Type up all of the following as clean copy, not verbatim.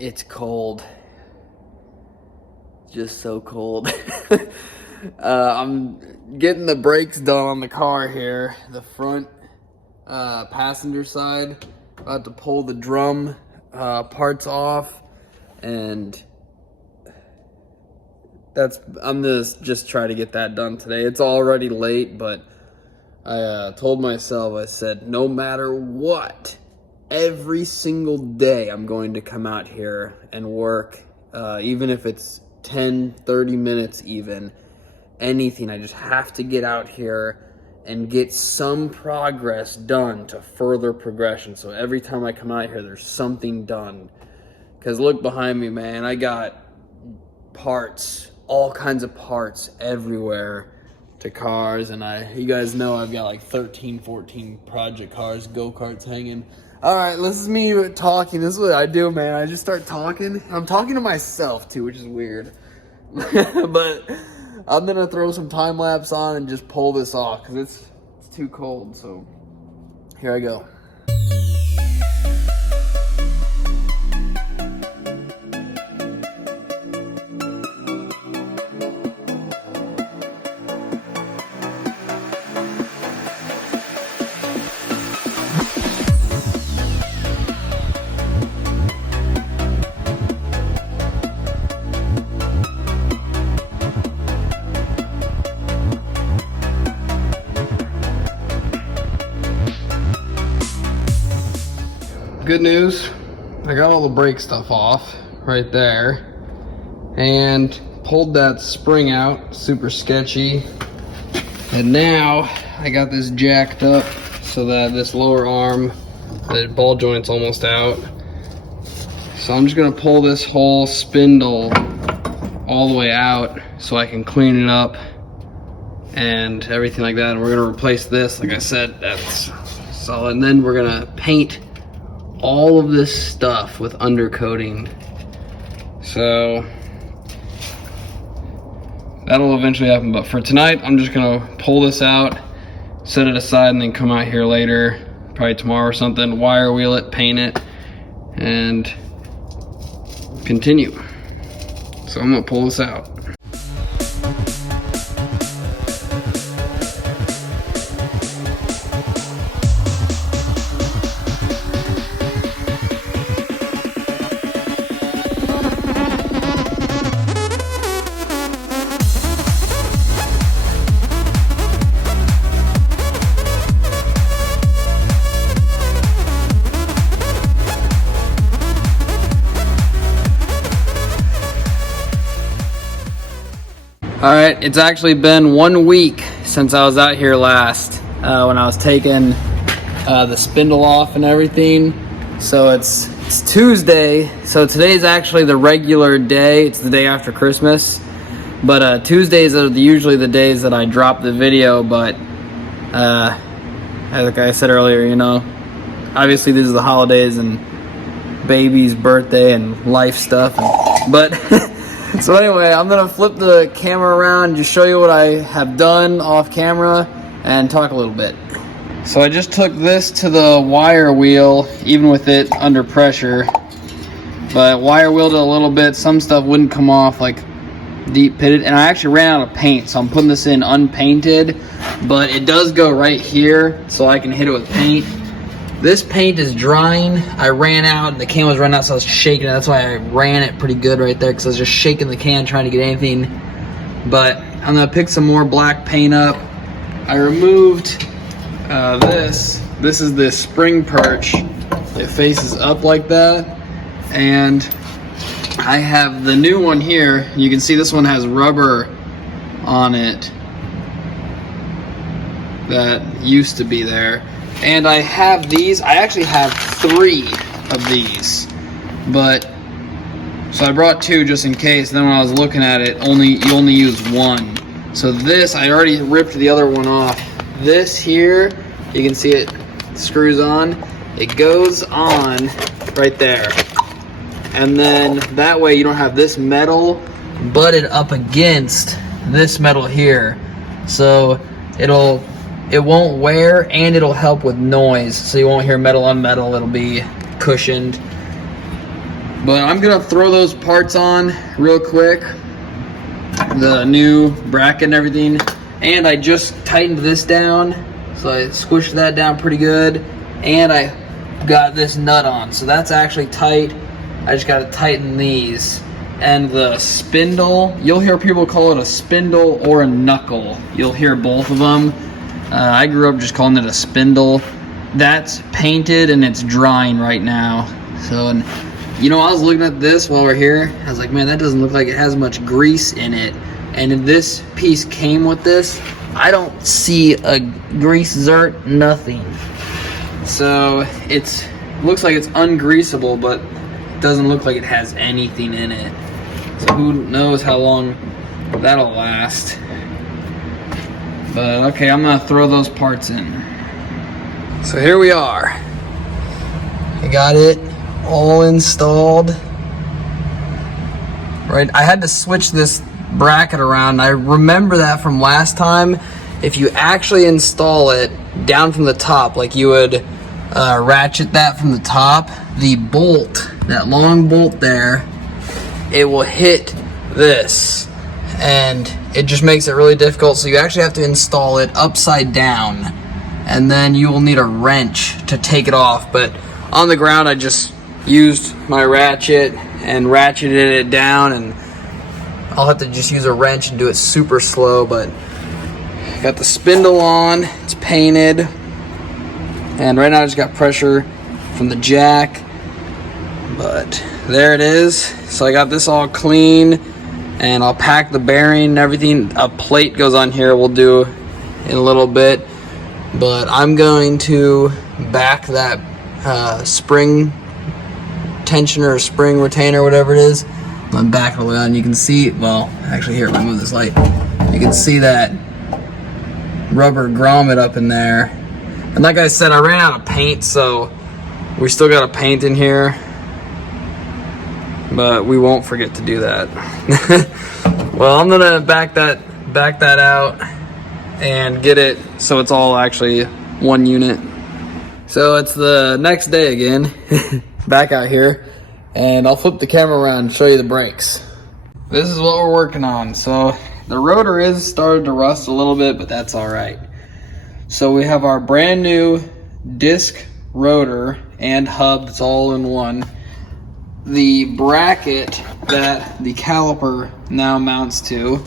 It's cold. Just so cold. I'm getting the brakes done on the car here. The front passenger side. About to pull the drum parts off, and I'm just trying to get that done today. It's already late, but I told myself, I said, no matter what, every single day I'm going to come out here and work, even if it's 10, 30 minutes even, anything. I just have to get out here and get some progress done to further progression. So every time I come out here, there's something done. Because look behind me, man, I got parts, all kinds of parts everywhere to cars, and you guys know I've got like 13, 14 project cars, go-karts hanging. All right, this is me talking. This is what I do, man. I just start talking. I'm talking to myself too, which is weird. But I'm gonna throw some time lapse on and just pull this off because it's too cold. So here I go. Good news, I got all the brake stuff off right there and pulled that spring out, super sketchy. And now I got this jacked up so that this lower arm, the ball joint's almost out. So I'm just gonna pull this whole spindle all the way out so I can clean it up and everything like that. And we're gonna replace this, like I said, that's solid. And then we're gonna paint all of this stuff with undercoating. So that'll eventually happen, but for tonight I'm just gonna pull this out, set it aside, and then come out here later, probably tomorrow or something, wire wheel it, paint it, and continue. So I'm gonna pull this out. All right, it's actually been 1 week since I was out here last when I was taking the spindle off and everything. So it's Tuesday, so today's actually the regular day. It's the day after Christmas, but Tuesdays are usually the days that I drop the video. But like I said earlier, you know, obviously these are the holidays and baby's birthday and life stuff, but so anyway, I'm gonna flip the camera around, just show you what I have done off camera and talk a little bit. So I just took this to the wire wheel, even with it under pressure, but wire wheeled it a little bit. Some stuff wouldn't come off, like deep pitted, and I actually ran out of paint, so I'm putting this in unpainted, but it does go right here, so I can hit it with paint. This paint is drying. I ran out and the can was running out, so I was shaking it. That's why I ran it pretty good right there, because I was just shaking the can trying to get anything. But I'm gonna pick some more black paint up. I removed this. This is the spring perch. It faces up like that. And I have the new one here. You can see this one has rubber on it that used to be there. And I have these. I actually have 3 of these, but so I brought 2 just in case. And then when I was looking at it, you only use 1. So this, I already ripped the other one off. This here, you can see it screws on. It goes on right there, and then that way you don't have this metal butted up against this metal here, so it won't wear, and it'll help with noise, so you won't hear metal on metal. It'll be cushioned. But I'm gonna throw those parts on real quick, the new bracket and everything. And I just tightened this down, so I squished that down pretty good. And I got this nut on, so that's actually tight. I just gotta tighten these. And the spindle, you'll hear people call it a spindle or a knuckle. You'll hear both of them. I grew up just calling it a spindle. That's painted and it's drying right now. So, and you know, I was looking at this while we're here. I was like, man, that doesn't look like it has much grease in it. And if this piece came with this, I don't see a grease zert, nothing. So it's looks like it's ungreasable, but it doesn't look like it has anything in it. So who knows how long that'll last. But okay, I'm gonna throw those parts in. So here we are. I got it all installed. Right, I had to switch this bracket around. I remember that from last time. If you actually install it down from the top, like you would ratchet that from the top, the bolt, that long bolt there, it will hit this and it just makes it really difficult. So you actually have to install it upside down, and then you will need a wrench to take it off. But on the ground, I just used my ratchet and ratcheted it down, and I'll have to just use a wrench and do it super slow. But got the spindle on, it's painted, and right now I just got pressure from the jack. But there it is. So I got this all clean, and I'll pack the bearing and everything. A plate goes on here, we'll do in a little bit. But I'm going to back that spring tensioner or spring retainer, whatever it is. I'm backing it on. You can see, well, actually here, if I move this light, you can see that rubber grommet up in there. And like I said, I ran out of paint, so we still got a paint in here. But we won't forget to do that. Well, I'm gonna back that out and get it so it's all actually one unit. So it's the next day again, back out here, and I'll flip the camera around and show you the brakes. This is what we're working on. So the rotor is started to rust a little bit, but that's all right. So we have our brand new disc rotor and hub that's all in one. The bracket that the caliper now mounts to,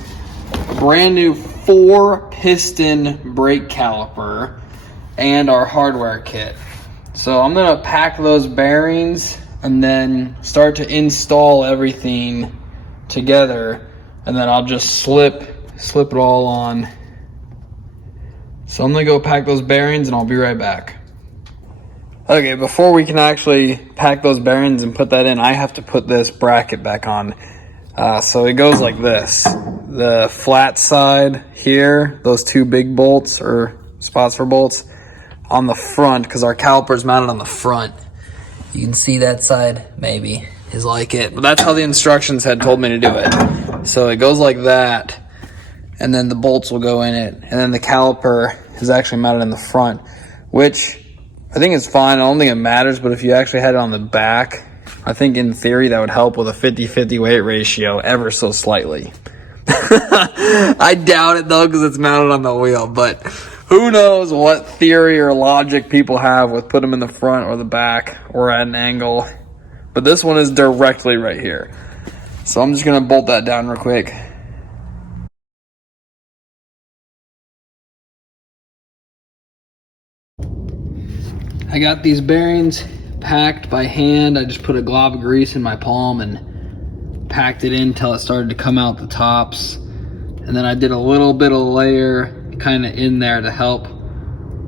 a brand new 4-piston brake caliper, and our hardware kit. So I'm gonna pack those bearings and then start to install everything together, and then I'll just slip it all on. So I'm gonna go pack those bearings and I'll be right back. Okay, before we can actually pack those bearings and put that in, I have to put this bracket back on. So it goes like this. The flat side here, those two big bolts or spots for bolts on the front, because our caliper is mounted on the front. You can see that side maybe is like it, but that's how the instructions had told me to do it. So it goes like that, and then the bolts will go in it, and then the caliper is actually mounted in the front, which I think it's fine. I don't think it matters, but if you actually had it on the back, I think in theory that would help with a 50-50 weight ratio ever so slightly. I doubt it though, because it's mounted on the wheel, but who knows what theory or logic people have with put them in the front or the back or at an angle. But this one is directly right here. So I'm just gonna bolt that down real quick. I got these bearings packed by hand. I just put a glob of grease in my palm and packed it in until it started to come out the tops. And then I did a little bit of layer kind of in there to help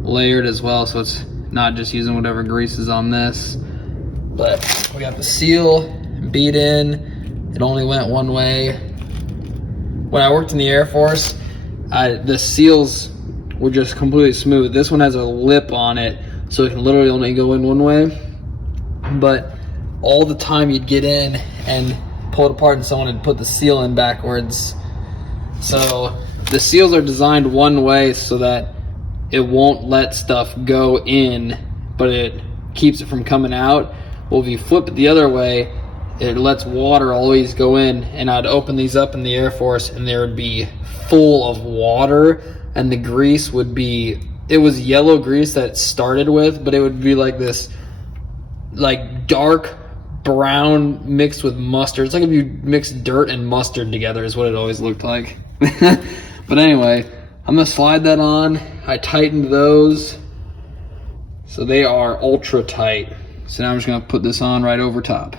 layer it as well, so it's not just using whatever grease is on this. But we got the seal beat in. It only went one way. When I worked in the Air Force, the seals were just completely smooth. This one has a lip on it, so it can literally only go in one way. But all the time you'd get in and pull it apart and someone would put the seal in backwards. So the seals are designed one way so that it won't let stuff go in, but it keeps it from coming out. Well, if you flip it the other way, it lets water always go in, and I'd open these up in the Air Force and they would be full of water, and the grease would be, it was yellow grease that it started with, but it would be like this like dark brown mixed with mustard. It's like if you mix dirt and mustard together is what it always looked like. But anyway, I'm gonna slide that on. I tightened those so they are ultra tight. So now I'm just gonna put this on right over top.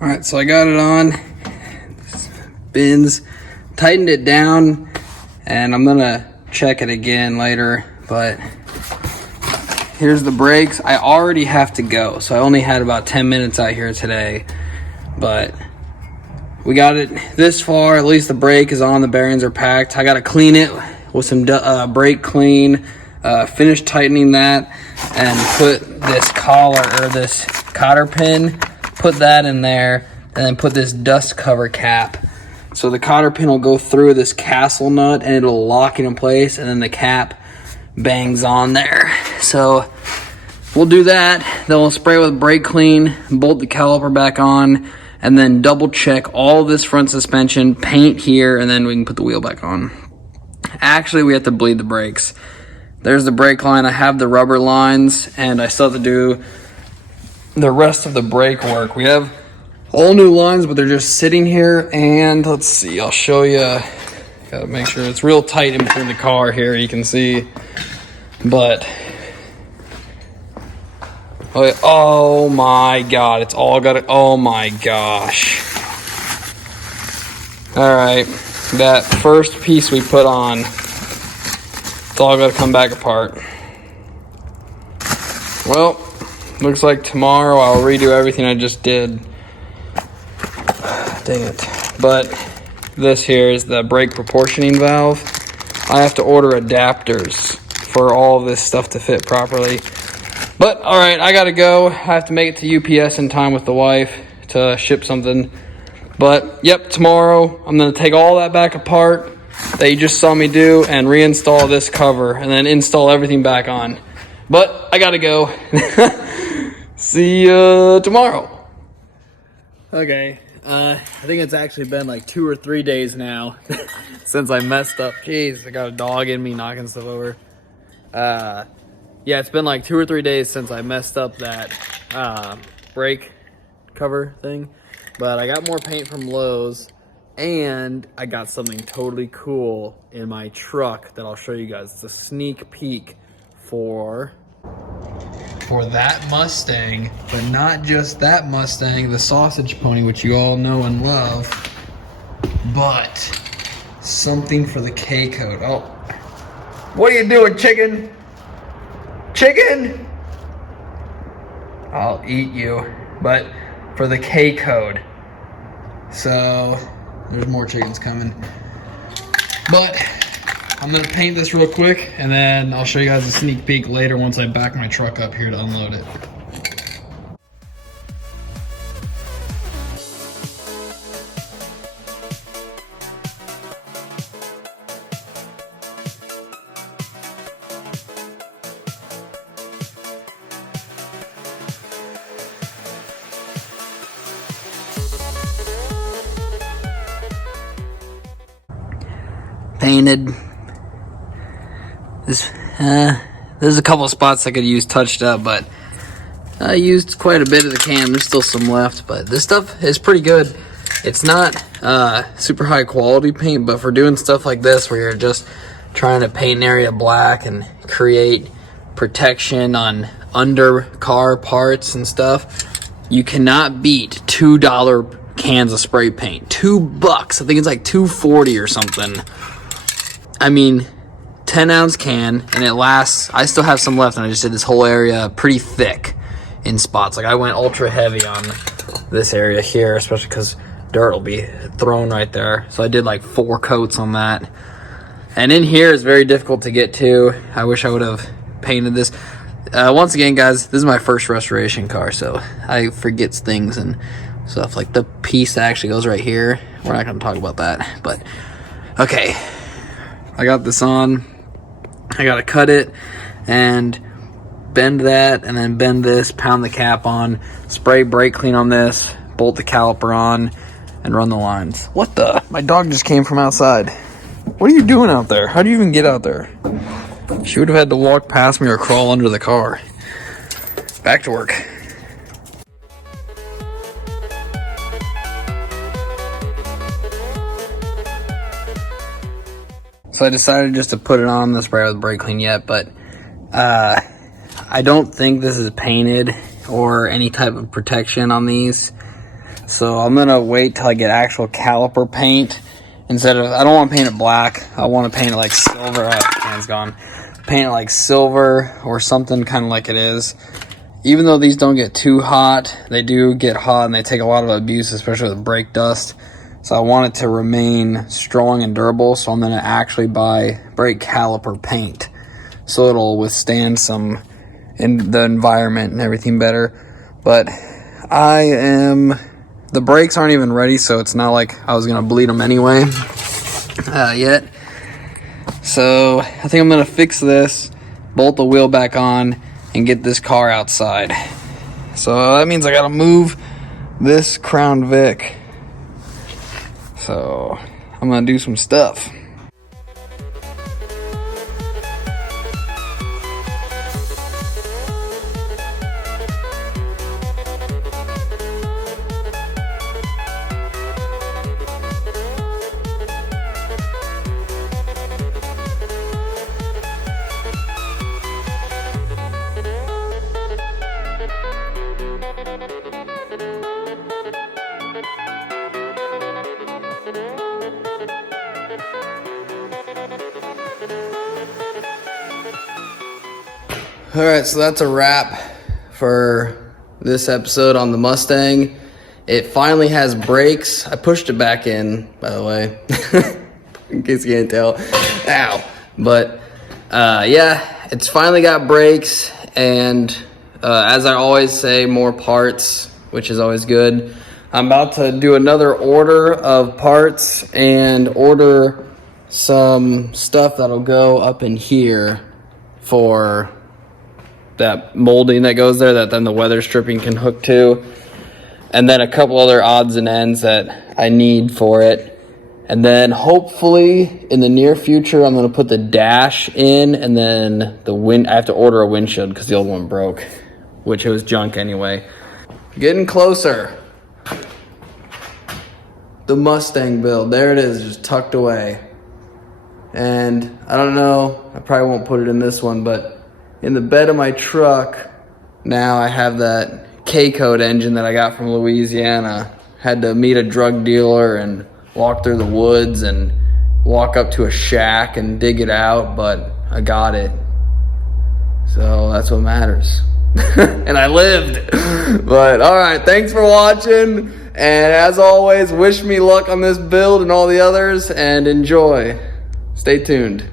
All right, so I got it on, bins, tightened it down, and I'm gonna check it again later, but here's the brakes. I already have to go, so I only had about 10 minutes out here today, but we got it this far. At least the brake is on, the bearings are packed. I gotta clean it with some brake clean, finish tightening that, and put this collar, or this cotter pin, put that in there, and then put this dust cover cap. So the cotter pin will go through this castle nut and it'll lock it in place, and then the cap bangs on there. So we'll do that. Then we'll spray with brake clean, bolt the caliper back on, and then double check all this front suspension, paint here, and then we can put the wheel back on. Actually, we have to bleed the brakes. There's the brake line. I have the rubber lines, and I still have to do the rest of the brake work. We have all new lines, but they're just sitting here, and let's see, I'll show you. Gotta make sure it's real tight in between the car here, you can see. But oh my god, it's all got it. Oh my gosh. All right, that first piece we put on, it's all got to come back apart. Well, looks like tomorrow I'll redo everything I just did. Dang it. But this here is the brake proportioning valve. I have to order adapters for all of this stuff to fit properly. But all right, I gotta go. I have to make it to UPS in time with the wife to ship something. But yep, tomorrow I'm gonna take all that back apart that you just saw me do and reinstall this cover and then install everything back on. But I gotta go. See you tomorrow. Okay, I think it's actually been like 2 or 3 days now since I messed up. Jeez, I got a dog in me knocking stuff over. Yeah, it's been like 2 or 3 days since I messed up that brake cover thing. But I got more paint from Lowe's, and I got something totally cool in my truck that I'll show you guys. It's a sneak peek for that Mustang, but not just that Mustang, the sausage pony, which you all know and love, but something for the K code. Oh, what are you doing, chicken? Chicken? I'll eat you. But for the K code. So there's more chickens coming. But I'm gonna paint this real quick, and then I'll show you guys a sneak peek later once I back my truck up here to unload it. Painted. There's a couple of spots I could use touched up, but I used quite a bit of the can. There's still some left, but this stuff is pretty good. It's not super high quality paint, but for doing stuff like this where you're just trying to paint an area black and create protection on under car parts and stuff, you cannot beat $2 cans of spray paint. $2. I think it's like $2.40 or something. I mean, 10-ounce can, and it lasts. I still have some left, and I just did this whole area pretty thick in spots. Like, I went ultra heavy on this area here, especially because dirt will be thrown right there. So I did like 4 coats on that. And in here is very difficult to get to. I wish I would have painted this. Once again, guys, this is my first restoration car, so I forget things and stuff, like the piece that actually goes right here. We're not going to talk about that, but okay. I got this on. I got to cut it and bend that, and then bend this, pound the cap on, spray brake clean on this, bolt the caliper on, and run the lines. What the? My dog just came from outside. What are you doing out there? How do you even get out there? She would have had to walk past me or crawl under the car. Back to work. So I decided just to put it on the spray with brake clean yet, but I don't think this is painted or any type of protection on these. So I'm gonna wait till I get actual caliper paint. Instead of, I don't want to paint it black. I want to paint it like silver. Hand's gone. Paint it like silver or something kind of like it is. Even though these don't get too hot, they do get hot and they take a lot of abuse, especially with brake dust. So I want it to remain strong and durable. So I'm going to actually buy brake caliper paint, so it'll withstand some in the environment and everything better. But the brakes aren't even ready, so it's not like I was going to bleed them anyway yet. So I think I'm going to fix this, bolt the wheel back on, and get this car outside. So that means I got to move this Crown Vic. So I'm going to do some stuff. All right, so that's a wrap for this episode on the Mustang. It finally has brakes. I pushed it back in, by the way, in case you can't tell. Ow. But yeah, it's finally got brakes, and as I always say, more parts, which is always good. I'm about to do another order of parts and order some stuff that'll go up in here for that molding that goes there that then the weather stripping can hook to, and then a couple other odds and ends that I need for it. And then hopefully in the near future I'm going to put the dash in, and then I have to order a windshield because the old one broke, which it was junk anyway. Getting closer. The Mustang build, there it is, just tucked away. And I don't know, I probably won't put it in this one, but in the bed of my truck, now I have that K-Code engine that I got from Louisiana. Had to meet a drug dealer and walk through the woods and walk up to a shack and dig it out, but I got it. So that's what matters. And I lived. But all right, thanks for watching. And as always, wish me luck on this build and all the others, and enjoy. Stay tuned.